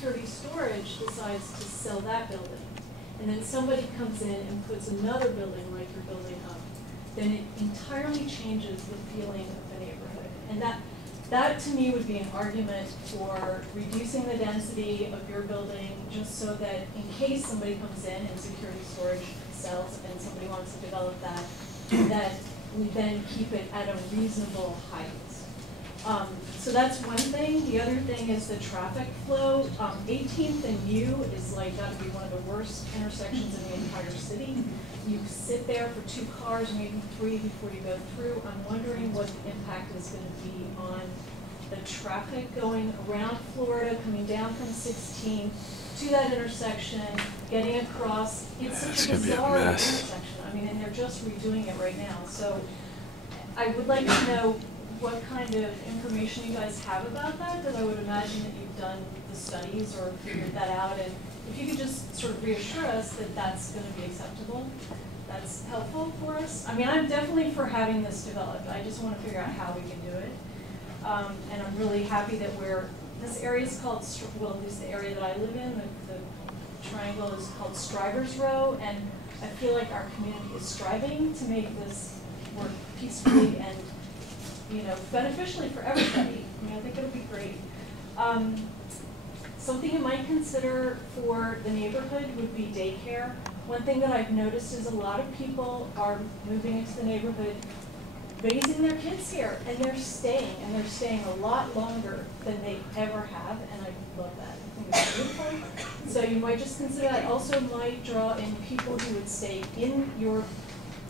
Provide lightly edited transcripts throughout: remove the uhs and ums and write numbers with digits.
security storage decides to sell that building, and then somebody comes in and puts another building like you're building up, then it entirely changes the feeling of the neighborhood. And that to me would be an argument for reducing the density of your building, just so that in case somebody comes in and security storage sells and somebody wants to develop that, that we then keep it at a reasonable height. So that's one thing. The other thing is the traffic flow. 18th and U is like got to be one of the worst intersections in the entire city. You sit there for 2 cars, maybe 3 before you go through. I'm wondering what the impact is going to be on the traffic going around Florida, coming down from 16th to that intersection, getting across. It's such a bizarre intersection. I mean, and they're just redoing it right now. So I would like to know what kind of information you guys have about that, because I would imagine that you've done the studies or figured that out. And if you could just sort of reassure us that that's going to be acceptable, that's helpful for us. I mean, I'm definitely for having this developed. I just want to figure out how we can do it. And I'm really happy that this area is called, well, at least the area that I live in, the triangle is called Strivers Row, and I feel like our community is striving to make this work peacefully and, you know, beneficially for everybody. I mean, I think it would be great. Something you might consider for the neighborhood would be daycare. One thing that I've noticed is a lot of people are moving into the neighborhood, raising their kids here, and they're staying a lot longer than they ever have, and I love that. I think it's beautiful. So you might just consider that. Also might draw in people who would stay in your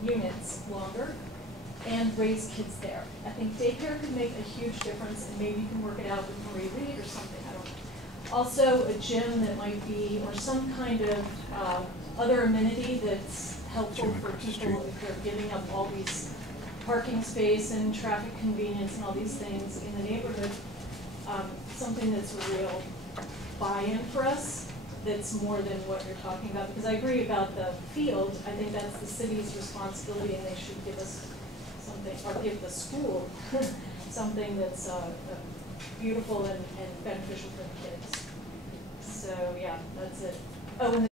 units longer and raise kids there. I think daycare could make a huge difference, and maybe you can work it out with Marie Reed or something, I don't know. Also a gym that might be, or some kind of other amenity that's helpful for people if they're giving up all these parking space and traffic convenience and all these things in the neighborhood. Something that's a real buy-in for us, that's more than what you're talking about. Because I agree about the field. I think that's the city's responsibility, and they should give us something, or give the school something that's beautiful and beneficial for the kids. So yeah, that's it. Oh, and